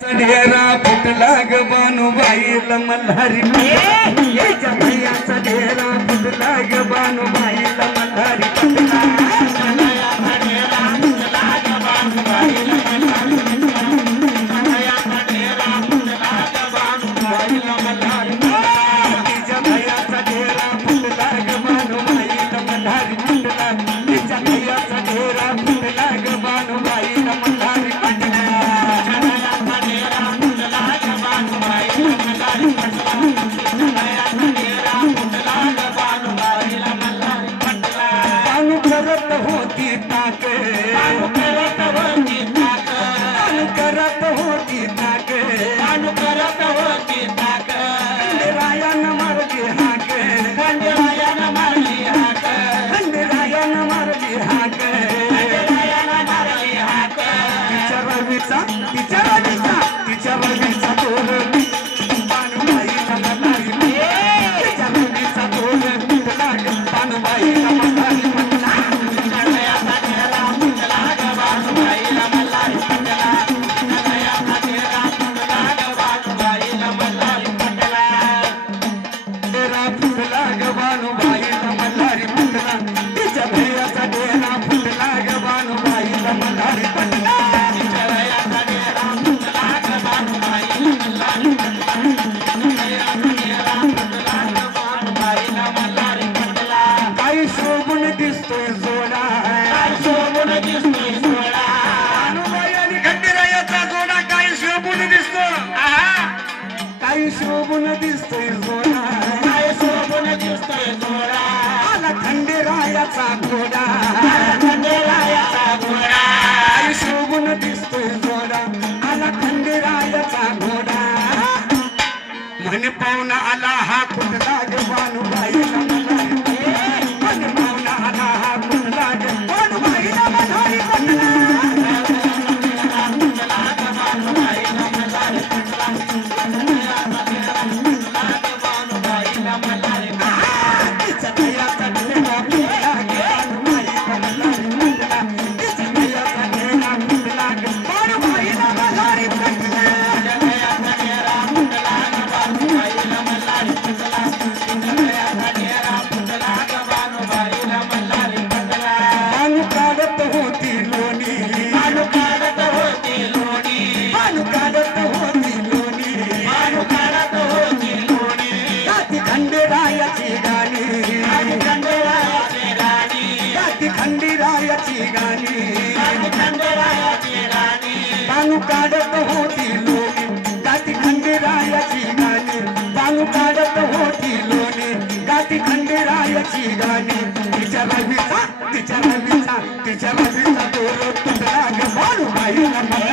ढेरा फुटला ग बानूबाईला मल्हारी याच्या भैयाचा ढेरा फुटला ग बानूबाईला मल्हारी पटला तिच्या भैयाचा ढेरा फुटला ग बानूबाईला मल्हारी पटला तिच्या भैयाचा ढेरा फुटला ग बानूबाईला मल्हारी पटला करत होती ताके करत होती ताके करत होती ताके रायन मरली हाके रायन मरली हाके रायन मरली हाके तिच्या रवीचा तोर बानूबाईला मल्हारी तिच्या रवीचा तोर बानूबाईला मल्हारी दिसतोय जोडा बानूबाई खंडेरायाचा जोडा काही शोभून दिसतो काही शोभून दिसतोय जोडा आला खंडेरायाचा घोडा काही शोभून दिसतोय जोडा आला खंडेरायाचा घोडा म्हणे पाहुणा आला हा कुठला ग बानूबाईला खंडेरायाची गाणी बानू काढत होती लोणी गाती खंडेरायाची गाणी बानू काढत होती लोणी गाती खंडेरायाची गाणी तिच्या रवीचा तोर तुटला ग बानूबाईला